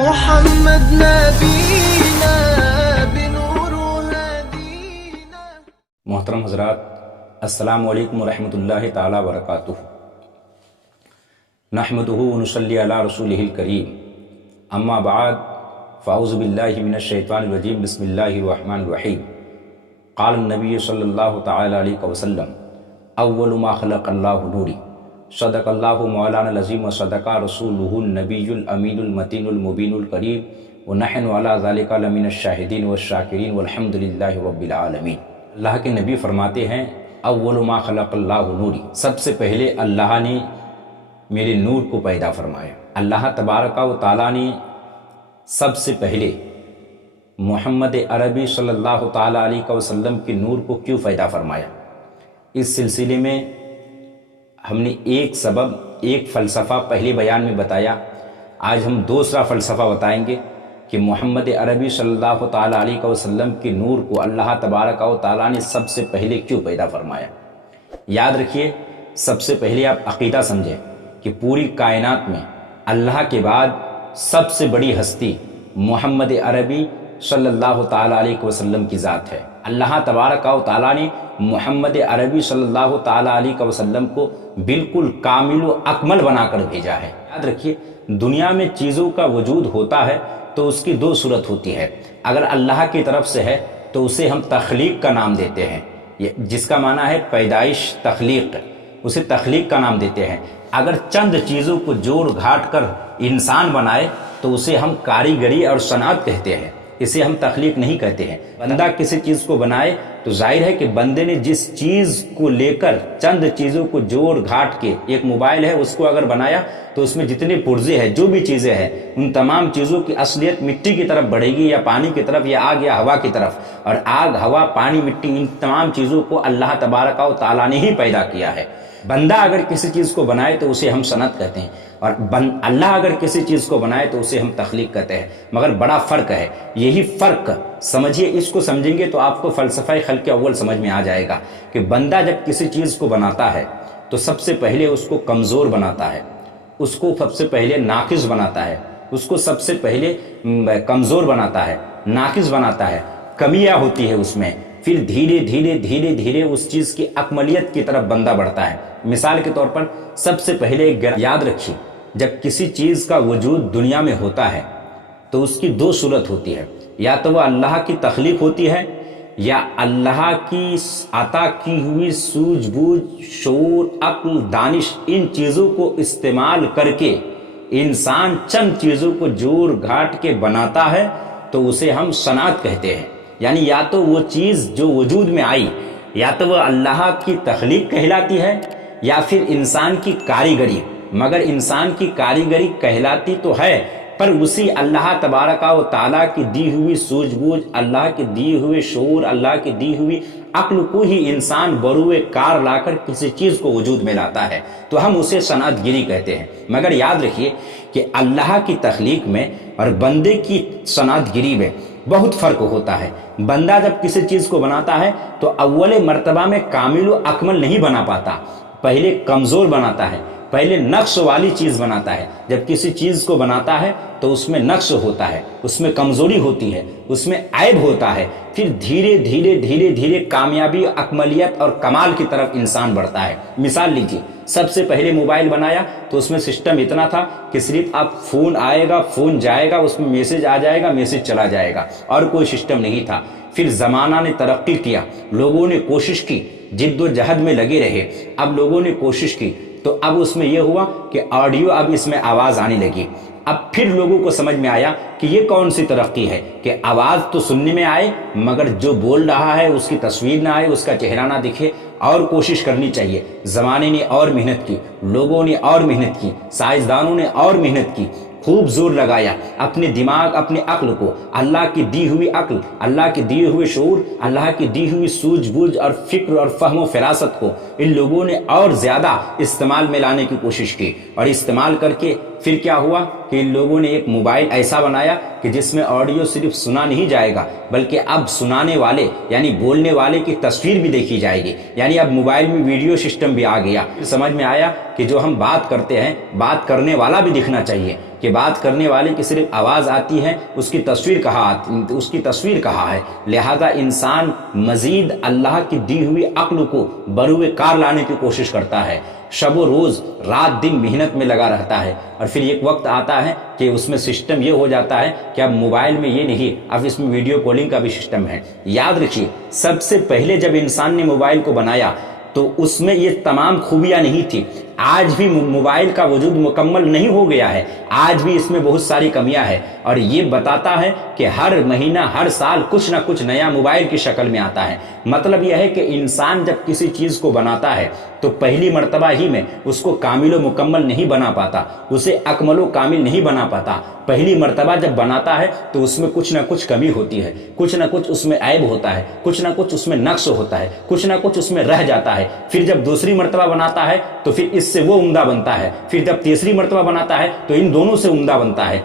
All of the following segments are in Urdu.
محمد نبینا بنور هدینا۔ محترم حضرات، السلام علیکم ورحمۃ اللہ تعالی وبرکاتہ۔ نحمدہ ونصلی علی رسولہ الکریم، اما بعد فاعوذ باللہ من الشیطان الرجیم، بسم اللہ الرحمن الرحیم۔ قال النبی صلی اللہ تعالی علیہ وسلم اول ما خلق اللہ نوری، صدق اللہ مولانا العظیم و صدق رسولہ النبی الامین المتین المبین الکریم، ونحن علی ذلک لمن الشاہدین والشاکرین والحمد للہ رب العالمین۔ اللہ کے نبی فرماتے ہیں اول ما خلق اللہ نوری، سب سے پہلے اللہ نے میرے نور کو پیدا فرمایا۔ اللہ تبارک و تعالیٰ نے سب سے پہلے محمد عربی صلی اللہ تعالیٰ علیہ وسلم کے نور کو کیوں پیدا فرمایا؟ اس سلسلے میں ہم نے ایک سبب، ایک فلسفہ پہلے بیان میں بتایا۔ آج ہم دوسرا فلسفہ بتائیں گے کہ محمد عربی صلی اللہ تعالیٰ علیہ وسلم کے نور کو اللہ تبارک و تعالیٰ نے سب سے پہلے کیوں پیدا فرمایا۔ یاد رکھیے، سب سے پہلے آپ عقیدہ سمجھیں کہ پوری کائنات میں اللہ کے بعد سب سے بڑی ہستی محمد عربی صلی اللہ تعالیٰ علیہ وسلم کی ذات ہے۔ اللہ تبارک و تعالیٰ نے محمد عربی صلی اللہ تعالیٰ علیہ وسلم کو بالکل کامل و اکمل بنا کر بھیجا ہے۔ یاد رکھیے، دنیا میں چیزوں کا وجود ہوتا ہے تو اس کی دو صورت ہوتی ہے۔ اگر اللہ کی طرف سے ہے تو اسے ہم تخلیق کا نام دیتے ہیں، جس کا معنی ہے پیدائش، تخلیق، اسے تخلیق کا نام دیتے ہیں۔ اگر چند چیزوں کو جوڑ گھاٹ کر انسان بنائے تو اسے ہم کاریگری اور صنعت کہتے ہیں، اسے ہم تخلیق نہیں کہتے ہیں۔ بندہ کسی چیز کو بنائے تو ظاہر ہے کہ بندے نے جس چیز کو لے کر چند چیزوں کو جوڑ گھاٹ کے، ایک موبائل ہے اس کو اگر بنایا تو اس میں جتنے پرزے ہیں، جو بھی چیزیں ہیں، ان تمام چیزوں کی اصلیت مٹی کی طرف بڑھے گی یا پانی کی طرف یا آگ یا ہوا کی طرف، اور آگ، ہوا، پانی، مٹی، ان تمام چیزوں کو اللہ تبارک و تعالیٰ نے ہی پیدا کیا ہے۔ بندہ اگر کسی چیز کو بنائے تو اسے ہم صنعت کہتے ہیں، اور اللہ اگر کسی چیز کو بنائے تو اسے ہم تخلیق کہتے ہیں۔ مگر بڑا فرق ہے، یہی فرق سمجھیے، اس کو سمجھیں گے تو آپ کو فلسفہ خلق اول سمجھ میں آ جائے گا کہ بندہ جب کسی چیز کو بناتا ہے تو سب سے پہلے اس کو کمزور بناتا ہے، اس کو سب سے پہلے ناقص بناتا ہے، اس کو سب سے پہلے کمزور بناتا ہے، ناقص بناتا ہے، کمیاں ہوتی ہے اس میں، پھر دھیرے دھیرے دھیرے دھیرے اس چیز کی اکملیت کی طرف بندہ بڑھتا ہے۔ مثال کے طور پر سب سے پہلے یاد رکھیے، جب کسی چیز کا وجود دنیا میں ہوتا ہے تو اس کی دو صورت ہوتی ہے، یا تو وہ اللہ کی تخلیق ہوتی ہے یا اللہ کی عطا کی ہوئی سوجھ بوجھ، شعور، عقل، دانش، ان چیزوں کو استعمال کر کے انسان چند چیزوں کو جوڑ گھاٹ کے بناتا ہے تو اسے ہم صنعت کہتے ہیں۔ یعنی یا تو وہ چیز جو وجود میں آئی یا تو وہ اللہ کی تخلیق کہلاتی ہے یا پھر انسان کی کاریگری، مگر انسان کی کاریگری کہلاتی تو ہے پر اسی اللہ تبارک و تعالیٰ کی دی ہوئی سوجھ بوجھ، اللہ کے دیے ہوئے شعور، اللہ کی دی ہوئی عقل کو ہی انسان بروئے کار لا کر کسی چیز کو وجود میں لاتا ہے تو ہم اسے صنعت گری کہتے ہیں۔ مگر یاد رکھیے کہ اللہ کی تخلیق میں اور بندے کی صنعت گری میں بہت فرق ہوتا ہے۔ بندہ جب کسی چیز کو بناتا ہے تو اول مرتبہ میں کامل و اکمل نہیں بنا پاتا، پہلے کمزور بناتا ہے، پہلے نقص والی چیز بناتا ہے۔ جب کسی چیز کو بناتا ہے تو اس میں نقص ہوتا ہے، اس میں کمزوری ہوتی ہے، اس میں عیب ہوتا ہے، پھر دھیرے دھیرے دھیرے دھیرے کامیابی، اکملیت اور کمال کی طرف انسان بڑھتا ہے۔ مثال لیجیے، سب سے پہلے موبائل بنایا تو اس میں سسٹم اتنا تھا کہ صرف آپ فون آئے گا، فون جائے گا، اس میں میسج آ جائے گا، میسج چلا جائے گا، اور کوئی سسٹم نہیں تھا۔ پھر زمانہ نے ترقی کیا، لوگوں نے کوشش کی، جد و جہد میں لگے رہے، اب لوگوں نے کوشش کی تو اب اس میں یہ ہوا کہ آڈیو، اب اس میں آواز آنے لگی۔ اب پھر لوگوں کو سمجھ میں آیا کہ یہ کون سی ترقی ہے کہ آواز تو سننے میں آئے مگر جو بول رہا ہے اس کی تصویر نہ آئے، اس کا چہرہ نہ دکھے، اور کوشش کرنی چاہیے۔ زمانے نے اور محنت کی، لوگوں نے اور محنت کی، سائنسدانوں نے اور محنت کی، خوب زور لگایا اپنے دماغ، اپنے عقل کو، اللہ کی دی ہوئی عقل، اللہ کے دیے ہوئے شعور، اللہ کی دی ہوئی سوجھ بوجھ اور فکر اور فہم و فراست کو ان لوگوں نے اور زیادہ استعمال میں لانے کی کوشش کی، اور استعمال کر کے پھر کیا ہوا کہ ان لوگوں نے ایک موبائل ایسا بنایا کہ جس میں آڈیو صرف سنا نہیں جائے گا بلکہ اب سنانے والے یعنی بولنے والے کی تصویر بھی دیکھی جائے گی، یعنی اب موبائل میں ویڈیو سسٹم بھی آ گیا۔ سمجھ میں آیا کہ جو ہم بات کرتے ہیں، بات کرنے والا بھی دکھنا چاہیے، کہ بات کرنے والے کی صرف آواز آتی ہے، اس کی تصویر کہاں ہے۔ لہذا انسان مزید اللہ کی دی ہوئی عقل کو بروئے کار لانے کی کوشش کرتا ہے، شب و روز رات دن محنت میں لگا رہتا ہے، اور پھر ایک وقت آتا ہے کہ اس میں سسٹم یہ ہو جاتا ہے کہ اب موبائل میں یہ نہیں، اب اس میں ویڈیو کالنگ کا بھی سسٹم ہے۔ یاد رکھیے، سب سے پہلے جب انسان نے موبائل کو بنایا تو اس میں یہ تمام خوبیاں نہیں تھی۔ آج بھی موبائل کا وجود مکمل نہیں ہو گیا ہے، آج بھی اس میں بہت ساری کمیاں ہیں، اور یہ بتاتا ہے کہ ہر مہینہ ہر سال کچھ نہ کچھ نیا موبائل کی شکل میں آتا ہے۔ مطلب یہ ہے کہ انسان جب کسی چیز کو بناتا ہے تو پہلی مرتبہ ہی میں اس کو کامل و مکمل نہیں بنا پاتا، اسے اکمل و کامل نہیں بنا پاتا۔ پہلی مرتبہ جب بناتا ہے تو اس میں کچھ نہ کچھ کمی ہوتی ہے، کچھ نہ کچھ اس میں عیب ہوتا ہے، کچھ نہ کچھ اس میں نقص ہوتا ہے، کچھ نہ کچھ اس میں رہ جاتا ہے۔ پھر جب دوسری مرتبہ بناتا ہے تو پھر اس سے وہ عمدہ بنتا ہے، پھر جب تیسری مرتبہ بناتا ہے تو ان دونوں سے عمدہ بنتا ہے۔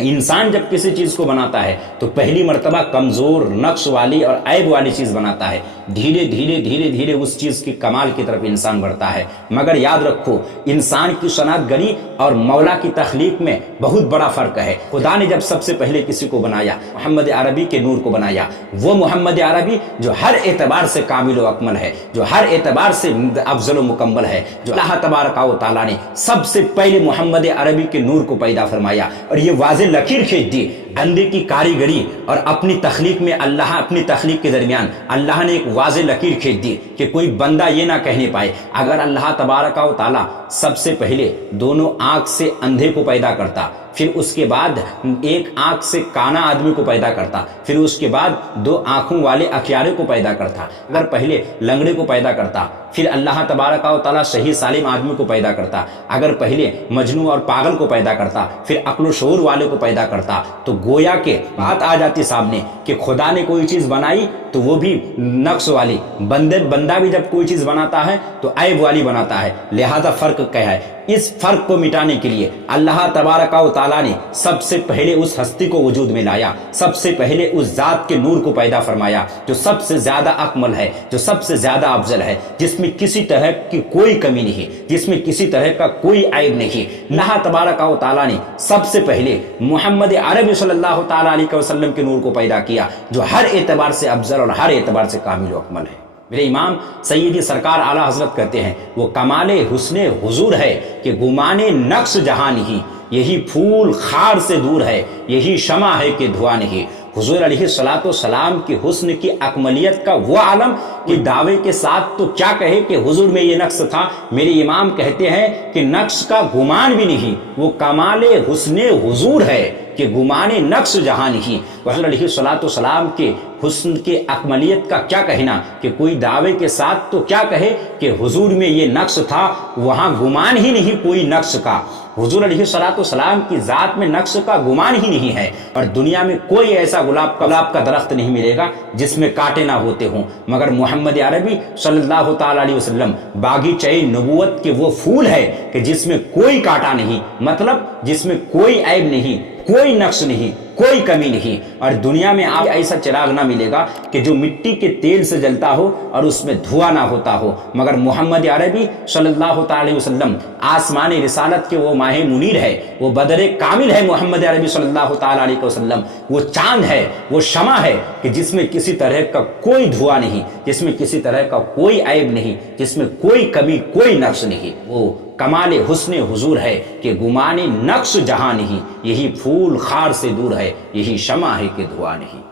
انسان جب کسی چیز کو بناتا ہے تو پہلی مرتبہ کمزور، نقص والی اور عیب والی چیز بناتا ہے، دھیرے دھیرے اس چیز کی کمال کی طرف انسان بڑھتا ہے۔ مگر یاد رکھو، انسان کی صنعت گری اور مولا کی تخلیق میں بہت بڑا فرق ہے۔ خدا نے جب سب سے پہلے کسی کو بنایا، محمد عربی کے نور کو بنایا، وہ محمد عربی جو ہر اعتبار سے کامل و اکمل ہے، جو ہر اعتبار سے افضل و مکمل ہے، جو اللہ تبارک و تعالیٰ نے سب سے پہلے محمد عربی کے نور کو پیدا فرمایا، اور یہ واضح لکیر کھینچ دی بندے کی کاریگری اور اپنی تخلیق میں۔ اپنی تخلیق کے درمیان اللہ نے ایک واضح لکیر کھینچ دی کہ کوئی بندہ یہ نہ کہنے پائے۔ اگر اللہ تبارک و تعالیٰ سب سے پہلے دونوں آنکھ سے اندھے کو پیدا کرتا، پھر اس کے بعد ایک آنکھ سے کانا آدمی کو پیدا کرتا، پھر اس کے بعد دو آنکھوں والے اکھیارے کو پیدا کرتا، اگر پہلے لنگڑے کو پیدا کرتا، پھر اللہ تبارک و تعالیٰ صحیح سالم آدمی کو پیدا کرتا، اگر پہلے مجنون اور پاگل کو پیدا کرتا، پھر عقل و شعور والے کو پیدا کرتا، تو گویا کہ بات آ جاتی سامنے کہ خدا نے کوئی چیز بنائی تو وہ بھی نقص والی، بندہ بھی جب کوئی چیز بناتا ہے تو عیب والی بناتا ہے۔ لہذا فرق کیا ہے؟ اس فرق کو مٹانے کے لیے اللہ تبارک و تعالیٰ نے سب سے پہلے اس ہستی کو وجود میں لایا، سب سے پہلے اس ذات کے نور کو پیدا فرمایا جو سب سے زیادہ اکمل ہے، جو سب سے زیادہ افضل ہے، جس میں کسی طرح کی کوئی کمی نہیں، جس میں کسی طرح کا کوئی عیب نہیں۔ اللہ تبارک و تعالیٰ نے سب سے پہلے محمد عربی صلی اللہ تعالیٰ علیہ وسلم کے نور کو پیدا کیا، جو ہر اعتبار سے افضل اور ہر اعتبار سے کامل و اکمل ہے۔ میرے امام سیدی سرکار اعلیٰ حضرت کہتے ہیں، وہ کمال حسن حضور ہے کہ گمانے نقص جہاں نہیں، یہی پھول خار سے دور ہے، یہی شمع ہے کہ دھواں نہیں۔ حضور علیہ الصلوۃ والسلام کی حسن کی اکملیت کا وہ عالم کہ دعوے کے ساتھ تو کیا کہے کہ حضور میں یہ نقص تھا۔ میرے امام کہتے ہیں کہ نقص کا گمان بھی نہیں، وہ کمال حسن حضور ہے کہ گمانے نقص جہاں نہیں۔ حضور علیہ الصلوۃ والسلام کے حسن کے اکملیت کا کیا کہنا کہ کوئی دعوے کے ساتھ تو کیا کہے کہ حضور میں یہ نقص تھا، وہاں گمان ہی نہیں کوئی نقص کا۔ حضور علیہ الصلوۃ والسلام کی ذات میں نقص کا گمان ہی نہیں ہے، اور دنیا میں کوئی ایسا گلاب کا درخت نہیں ملے گا جس میں کانٹے نہ ہوتے ہوں، مگر محمد عربی صلی اللہ تعالیٰ علیہ وسلم باغیچہ نبوت کے وہ پھول ہے کہ جس میں کوئی کانٹا نہیں، مطلب جس میں کوئی عیب نہیں، کوئی نقص نہیں، کوئی کمی نہیں۔ اور دنیا میں آپ ایسا چراغ نہ ملے گا کہ جو مٹی کے تیل سے جلتا ہو اور اس میں دھواں نہ ہوتا ہو، مگر محمد عربی صلی اللہ تعالی علیہ وسلم آسمان رسالت کے وہ ماہ منیر ہے، وہ بدر کامل ہے محمد عربی صلی اللہ تعالی علیہ وسلم، وہ چاند ہے، وہ شمع ہے کہ جس میں کسی طرح کا کوئی دھواں نہیں، جس میں کسی طرح کا کوئی عیب نہیں، جس میں کوئی کمی کوئی نقص نہیں۔ وہ کمال حسن حضور ہے کہ گمان نقص جہاں نہیں، یہی پھول خار سے دور ہے، یہی شمع ہے کہ دھواں نہیں۔